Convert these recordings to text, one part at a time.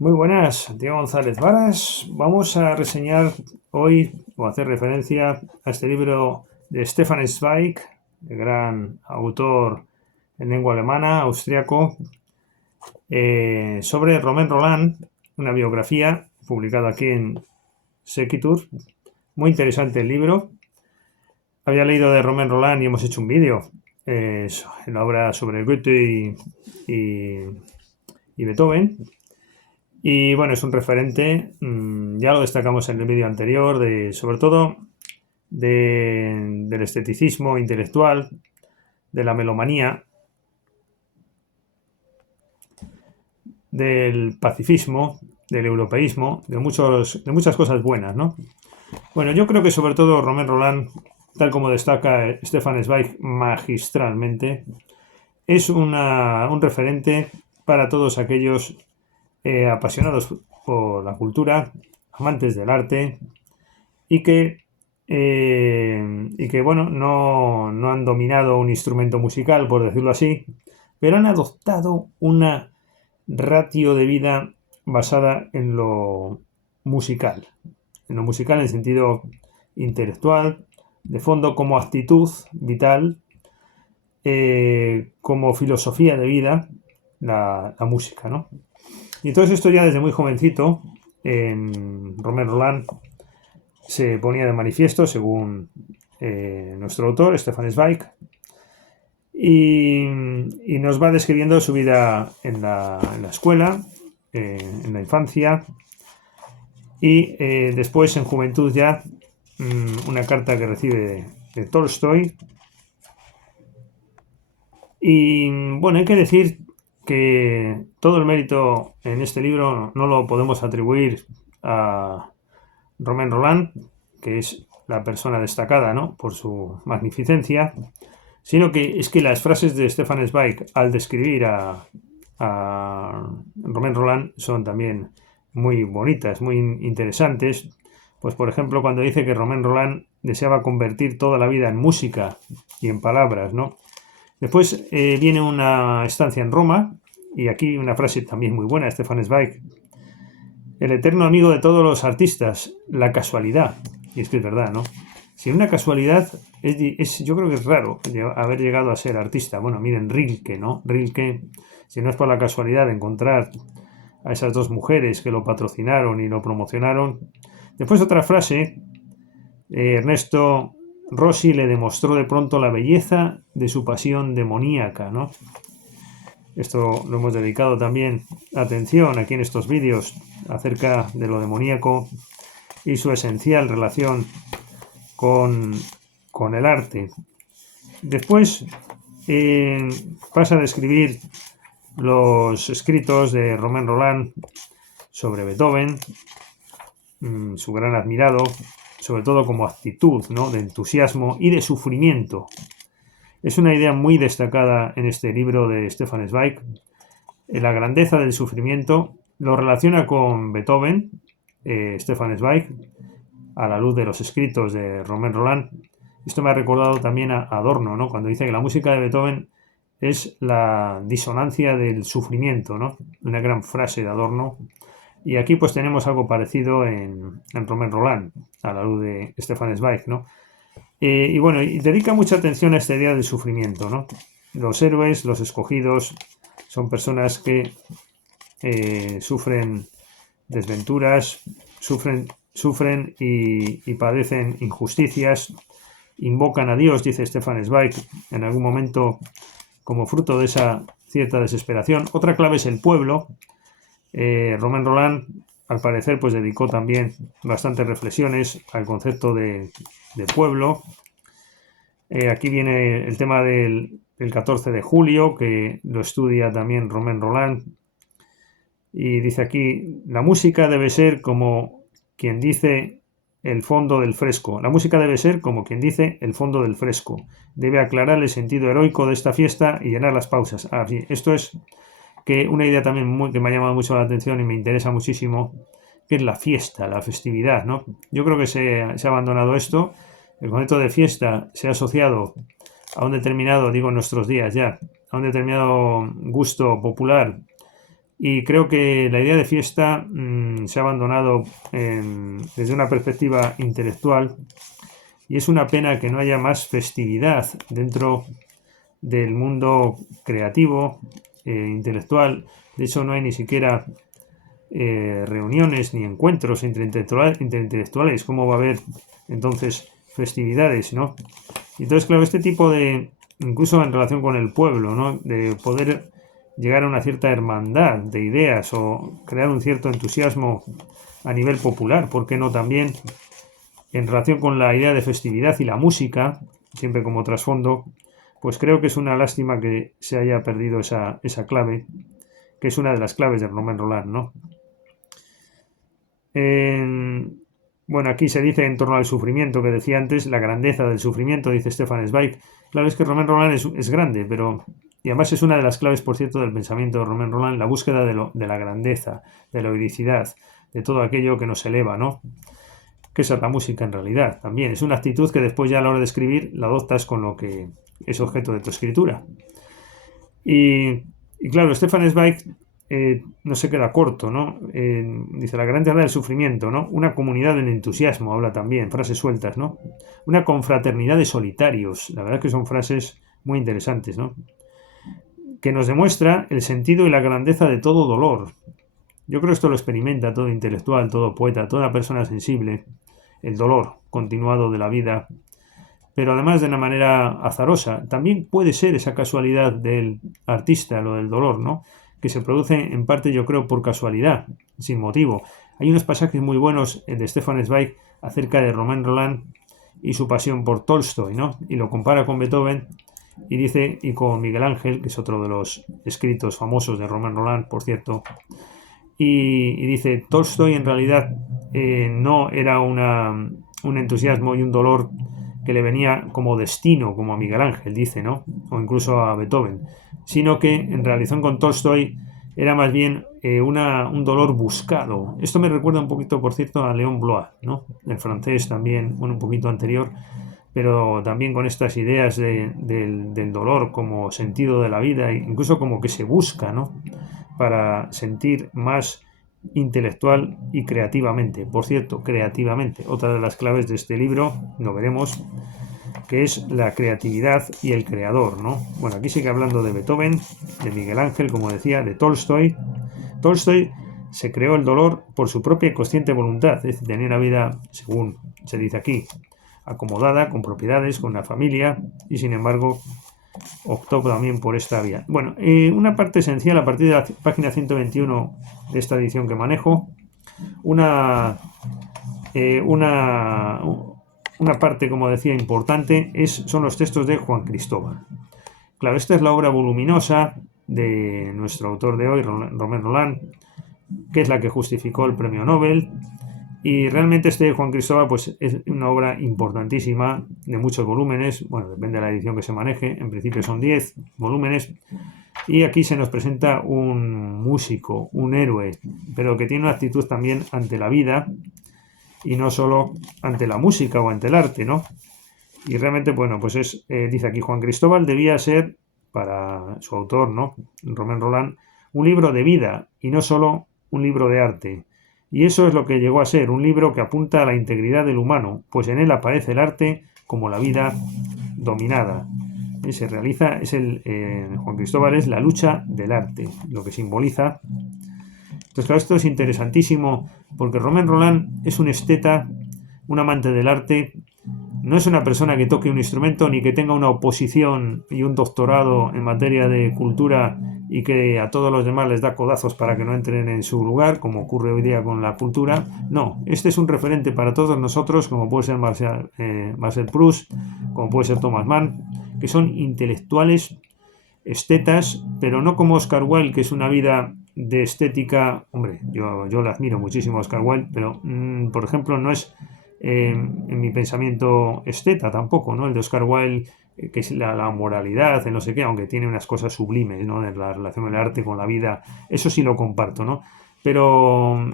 Muy buenas, Santiago González Varas. Vamos a reseñar hoy o hacer referencia a este libro de Stefan Zweig, el gran autor en lengua alemana, austriaco, sobre Romain Rolland, una biografía publicada aquí en Sequitur. Muy interesante el libro. Había leído de Romain Rolland y hemos hecho un vídeo en la obra sobre Goethe y Beethoven. Y bueno, es un referente, ya lo destacamos en el vídeo anterior, sobre todo del esteticismo intelectual, de la melomanía, del pacifismo, del europeísmo, de muchas cosas buenas, ¿no? Bueno, yo creo que sobre todo Romain Rolland, tal como destaca Stefan Zweig magistralmente, es un referente para todos aquellos apasionados por la cultura, amantes del arte, y que bueno, no han dominado un instrumento musical, por decirlo así, pero han adoptado una ratio de vida basada en lo musical en sentido intelectual, de fondo como actitud vital, como filosofía de vida, la música, ¿no? Y todo esto ya desde muy jovencito, en Romain Rolland, se ponía de manifiesto, según nuestro autor, Stefan Zweig, y nos va describiendo su vida en la escuela, en la infancia, y después en juventud ya, una carta que recibe de Tolstoy. Y bueno, hay que decir que todo el mérito en este libro no lo podemos atribuir a Romain Rolland, que es la persona destacada, ¿no?, por su magnificencia, sino que es que las frases de Stefan Zweig al describir a Romain Rolland son también muy bonitas, muy interesantes. Pues por ejemplo, cuando dice que Romain Rolland deseaba convertir toda la vida en música y en palabras, ¿no? Después viene una estancia en Roma, y aquí una frase también muy buena de Stefan Zweig: el eterno amigo de todos los artistas, la casualidad. Y es que es verdad, ¿no? Si una casualidad yo creo que es raro haber llegado a ser artista. Bueno, miren, Rilke, ¿no? Rilke, si no es por la casualidad de encontrar a esas dos mujeres que lo patrocinaron y lo promocionaron. Después otra frase, Ernesto Rossi le demostró de pronto la belleza de su pasión demoníaca, ¿no? Esto lo hemos dedicado también atención aquí en estos vídeos acerca de lo demoníaco y su esencial relación con, con el arte. Después pasa a describir los escritos de Romain Rolland sobre Beethoven, su gran admirado, sobre todo como actitud, ¿no?, de entusiasmo y de sufrimiento. Es una idea muy destacada en este libro de Stefan Zweig. La grandeza del sufrimiento lo relaciona con Beethoven, Stefan Zweig, a la luz de los escritos de Romain Rolland. Esto me ha recordado también a Adorno, ¿no?, cuando dice que la música de Beethoven es la disonancia del sufrimiento, ¿no? Una gran frase de Adorno. Y aquí pues tenemos algo parecido en Romain Rolland, a la luz de Stefan Zweig, ¿no? Y bueno, y dedica mucha atención a esta idea del sufrimiento, ¿no? Los héroes, los escogidos, son personas que sufren desventuras, sufren y padecen injusticias, invocan a Dios, dice Stefan Zweig, en algún momento como fruto de esa cierta desesperación. Otra clave es el pueblo. Romain Rolland, al parecer, pues dedicó también bastantes reflexiones al concepto de pueblo. Aquí viene el tema del 14 de julio, que lo estudia también Romain Rolland. Y dice aquí, la música debe ser como quien dice el fondo del fresco. La música debe ser como quien dice el fondo del fresco. Debe aclarar el sentido heroico de esta fiesta y llenar las pausas. Esto es que una idea también que me ha llamado mucho la atención y me interesa muchísimo, que es la fiesta, la festividad, ¿no? Yo creo que se ha abandonado esto. El concepto de fiesta se ha asociado a un determinado, digo en nuestros días ya, a un determinado gusto popular Y creo que la idea de fiesta se ha abandonado desde una perspectiva intelectual, y es una pena que no haya más festividad dentro del mundo creativo, intelectual. De hecho, no hay ni siquiera reuniones ni encuentros entre intelectuales. ¿Cómo va a haber entonces festividades, no? Entonces, claro, este tipo de, incluso en relación con el pueblo, ¿no? De poder llegar a una cierta hermandad de ideas o crear un cierto entusiasmo a nivel popular, ¿por qué no también en relación con la idea de festividad y la música, siempre como trasfondo? Pues creo que es una lástima que se haya perdido esa clave, que es una de las claves de Romain Rolland, ¿no? Bueno, aquí se dice en torno al sufrimiento, que decía antes, la grandeza del sufrimiento, dice Stefan Zweig. Claro, es que Romain Rolland es grande, pero... Y además es una de las claves, por cierto, del pensamiento de Romain Rolland, la búsqueda de la grandeza, de la heroicidad, de todo aquello que nos eleva, ¿no? Que esa es la música en realidad, también. Es una actitud que después ya a la hora de escribir la adoptas con lo que es objeto de tu escritura. Y claro, Stefan Zweig no se queda corto, ¿no? Dice la grandeza del sufrimiento, ¿no? Una comunidad en entusiasmo, habla también, frases sueltas, ¿no? Una confraternidad de solitarios, la verdad que son frases muy interesantes, ¿no? Que nos demuestra el sentido y la grandeza de todo dolor. Yo creo que esto lo experimenta todo intelectual, todo poeta, toda persona sensible, el dolor continuado de la vida, pero además de una manera azarosa. También puede ser esa casualidad del artista, lo del dolor, ¿no? Que se produce en parte, yo creo, por casualidad, sin motivo. Hay unos pasajes muy buenos de Stefan Zweig acerca de Romain Rolland y su pasión por Tolstoy, ¿no? Y lo compara con Beethoven y dice, y con Miguel Ángel, que es otro de los escritos famosos de Romain Rolland, por cierto, y dice, Tolstoy en realidad no era un entusiasmo y un dolor que le venía como destino, como a Miguel Ángel, dice, ¿no? O incluso a Beethoven, sino que en relación con Tolstoy era más bien un dolor buscado. Esto me recuerda un poquito, por cierto, a Léon Blois, ¿no? El francés también, bueno, un poquito anterior, pero también con estas ideas del dolor como sentido de la vida, incluso como que se busca, ¿no? Para sentir más intelectual y creativamente. Por cierto, creativamente, otra de las claves de este libro, lo veremos, que es la creatividad y el creador, ¿no? Bueno, aquí sigue hablando de Beethoven, de Miguel Ángel, como decía, de Tolstoy. Tolstoy se creó el dolor por su propia consciente voluntad, es decir, tenía una vida, según se dice aquí, acomodada, con propiedades, con una familia, y sin embargo optó también por esta vía. Bueno, una parte esencial a partir de la página 121 de esta edición que manejo, una, eh, una, una parte, como decía, importante son los textos de Juan Cristóbal. Claro, esta es la obra voluminosa de nuestro autor de hoy, Romain Rolland, que es la que justificó el premio Nobel. Y realmente este Juan Cristóbal pues, es una obra importantísima, de muchos volúmenes, bueno, depende de la edición que se maneje, en principio son 10 volúmenes, y aquí se nos presenta un músico, un héroe, pero que tiene una actitud también ante la vida, y no solo ante la música o ante el arte, ¿no? Y realmente, bueno, pues dice aquí, Juan Cristóbal debía ser, para su autor, ¿no? Romain Rolland, un libro de vida, y no solo un libro de arte. Y eso es lo que llegó a ser, un libro que apunta a la integridad del humano, pues en él aparece el arte como la vida dominada. Y se realiza, Juan Cristóbal es la lucha del arte, lo que simboliza. Entonces, claro, esto es interesantísimo, porque Romain Rolland es un esteta, un amante del arte, no es una persona que toque un instrumento ni que tenga una oposición y un doctorado en materia de cultura y que a todos los demás les da codazos para que no entren en su lugar, como ocurre hoy día con la cultura. No, este es un referente para todos nosotros, como puede ser Marcel Proust, como puede ser Thomas Mann, que son intelectuales, estetas, pero no como Oscar Wilde, que es una vida de estética. Hombre, yo le admiro muchísimo a Oscar Wilde, pero por ejemplo no es en mi pensamiento esteta tampoco, ¿no? El de Oscar Wilde, que es la moralidad, el no sé qué, aunque tiene unas cosas sublimes, ¿no? De la relación del arte con la vida, eso sí lo comparto, ¿no? Pero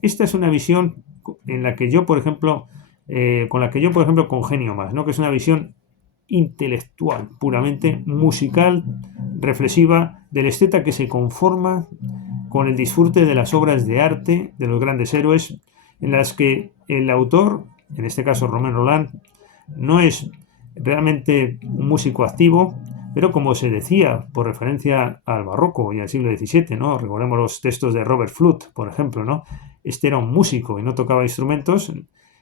esta es una visión en la que yo, por ejemplo, con la que yo, por ejemplo, congenio más, ¿no? Que es una visión intelectual, puramente musical, reflexiva, del esteta que se conforma con el disfrute de las obras de arte de los grandes héroes, en las que el autor, en este caso Romain Rolland, no es realmente un músico activo, pero como se decía, por referencia al barroco y al siglo XVII, ¿no? Recordemos los textos de Robert Fludd, por ejemplo, ¿no? Este era un músico y no tocaba instrumentos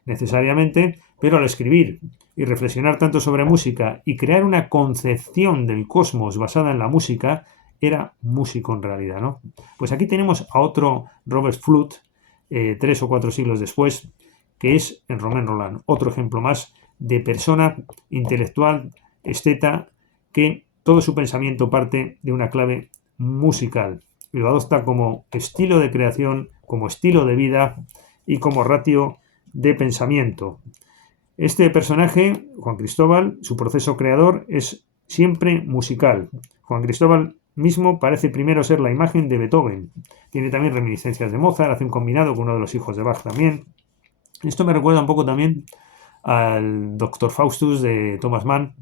necesariamente, pero al escribir y reflexionar tanto sobre música y crear una concepción del cosmos basada en la música, era músico en realidad, ¿no? Pues aquí tenemos a otro Robert Fludd, 3 o 4 siglos después, que es el Romain Rolland, otro ejemplo más de persona intelectual, esteta, que todo su pensamiento parte de una clave musical y lo adopta como estilo de creación, como estilo de vida y como ratio de pensamiento. Este personaje, Juan Cristóbal, su proceso creador es siempre musical. Juan Cristóbal mismo parece primero ser la imagen de Beethoven. Tiene también reminiscencias de Mozart, hace un combinado con uno de los hijos de Bach también. Esto me recuerda un poco también al Dr. Faustus de Thomas Mann,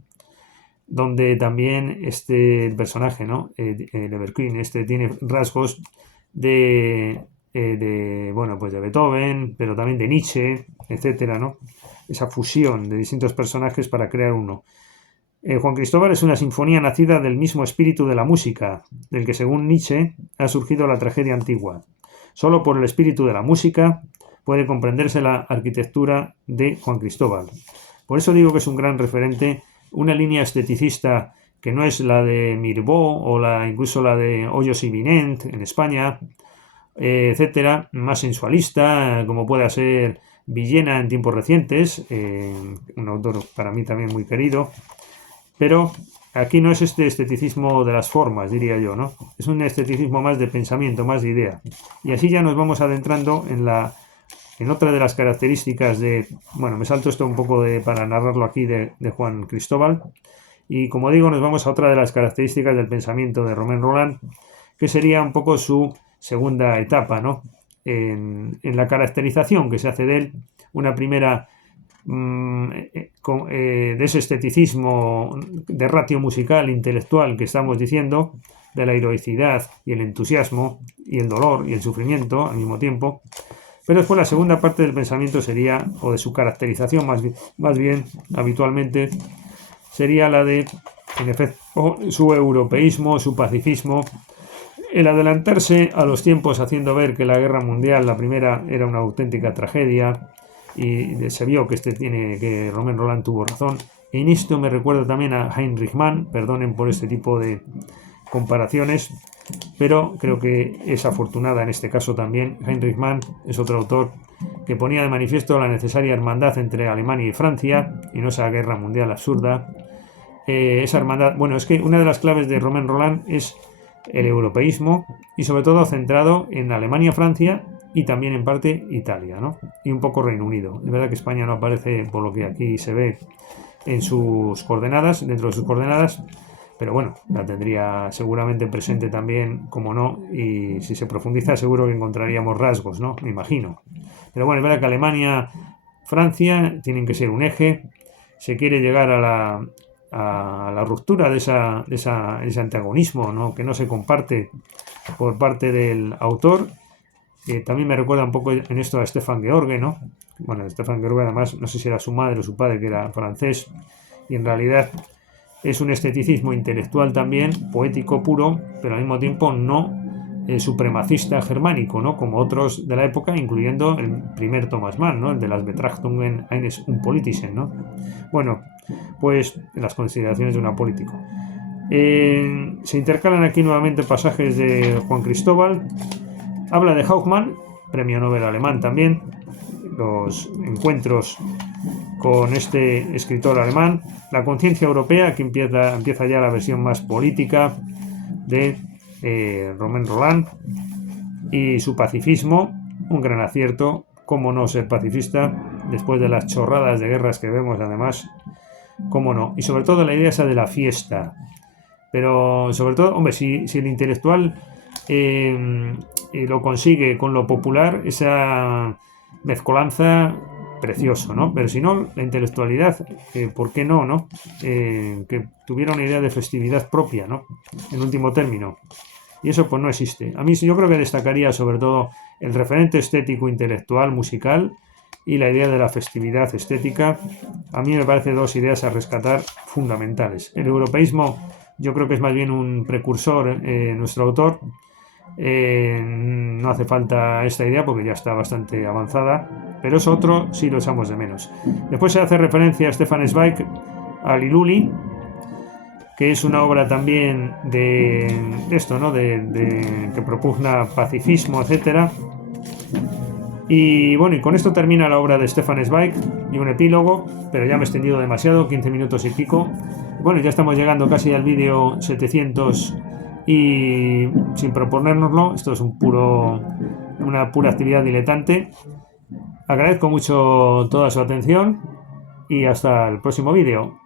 donde también el personaje, ¿no? Leverkusen, tiene rasgos bueno, pues de Beethoven, pero también de Nietzsche, etcétera, ¿no? Esa fusión de distintos personajes para crear uno. Juan Cristóbal es una sinfonía nacida del mismo espíritu de la música, del que según Nietzsche ha surgido la tragedia antigua. Solo por el espíritu de la música puede comprenderse la arquitectura de Juan Cristóbal. Por eso digo que es un gran referente, una línea esteticista que no es la de Mirbeau o incluso la de Hoyos y Vinent en España, etcétera, más sensualista, como pueda ser Villena en tiempos recientes, un autor para mí también muy querido, pero aquí no es este esteticismo de las formas, diría yo, ¿no? Es un esteticismo más de pensamiento, más de idea. Y así ya nos vamos adentrando en otra de las características bueno, me salto esto un poco para narrarlo aquí de Juan Cristóbal, y como digo, nos vamos a otra de las características del pensamiento de Romain Rolland, que sería un poco su segunda etapa, ¿no? En la caracterización que se hace de él, una primera de ese esteticismo de ratio musical, intelectual que estamos diciendo, de la heroicidad y el entusiasmo y el dolor y el sufrimiento al mismo tiempo. Pero después la segunda parte del pensamiento sería, o de su caracterización más bien habitualmente, sería la de, en efecto, su europeísmo, su pacifismo, el adelantarse a los tiempos haciendo ver que la guerra mundial, la primera, era una auténtica tragedia, y se vio que Romain Rolland tuvo razón. En esto me recuerda también a Heinrich Mann, perdonen por este tipo de comparaciones, pero creo que es afortunada en este caso también. Heinrich Mann es otro autor que ponía de manifiesto la necesaria hermandad entre Alemania y Francia, y no esa guerra mundial absurda. Esa hermandad, bueno, es que una de las claves de Romain Rolland es el europeísmo, y sobre todo centrado en Alemania, Francia y también en parte Italia, ¿no? Y un poco Reino Unido. Es verdad que España no aparece, por lo que aquí se ve, en sus coordenadas, dentro de sus coordenadas, pero bueno, la tendría seguramente presente también, como no, y si se profundiza seguro que encontraríamos rasgos, ¿no? Me imagino. Pero bueno, es verdad que Alemania, Francia tienen que ser un eje. Se quiere llegar a la ruptura de ese antagonismo, ¿no? Que no se comparte por parte del autor. También me recuerda un poco en esto a Stefan George, ¿no? Bueno, Stefan George además, no sé si era su madre o su padre, que era francés, y en realidad es un esteticismo intelectual también, poético puro, pero al mismo tiempo no supremacista germánico, ¿no? Como otros de la época, incluyendo el primer Thomas Mann, ¿no? El de las Betrachtungen eines Unpolitischen, ¿no? Bueno, pues las consideraciones de un apolítico. Se intercalan aquí nuevamente pasajes de Juan Cristóbal. Habla de Hauchmann, premio Nobel alemán también, los encuentros con este escritor alemán, la conciencia europea, que empieza ya la versión más política de Romain Rolland, y su pacifismo, un gran acierto, cómo no ser pacifista después de las chorradas de guerras que vemos además, cómo no, y sobre todo la idea esa de la fiesta, pero sobre todo, hombre, si el intelectual lo consigue con lo popular, esa mezcolanza, precioso, ¿no? Pero si no, la intelectualidad, ¿por qué no, no? Que tuviera una idea de festividad propia, ¿no? En último término. y eso pues no existe. A mí yo creo que destacaría sobre todo el referente estético, intelectual, musical y la idea de la festividad estética. A mí me parece dos ideas a rescatar fundamentales. El europeísmo yo creo que es más bien un precursor, nuestro autor. No hace falta esta idea porque ya está bastante avanzada, pero es otro sí lo echamos de menos. Después se hace referencia a Stefan Zweig, a Liluli, que es una obra también de esto, ¿no? Que propugna pacifismo, etcétera. Y bueno, y con esto termina la obra de Stefan Zweig y un epílogo, pero ya me he extendido demasiado, 15 minutos y pico. Bueno, ya estamos llegando casi al vídeo 700 y sin proponérnoslo, esto es una pura actividad diletante. Agradezco mucho toda su atención y hasta el próximo vídeo.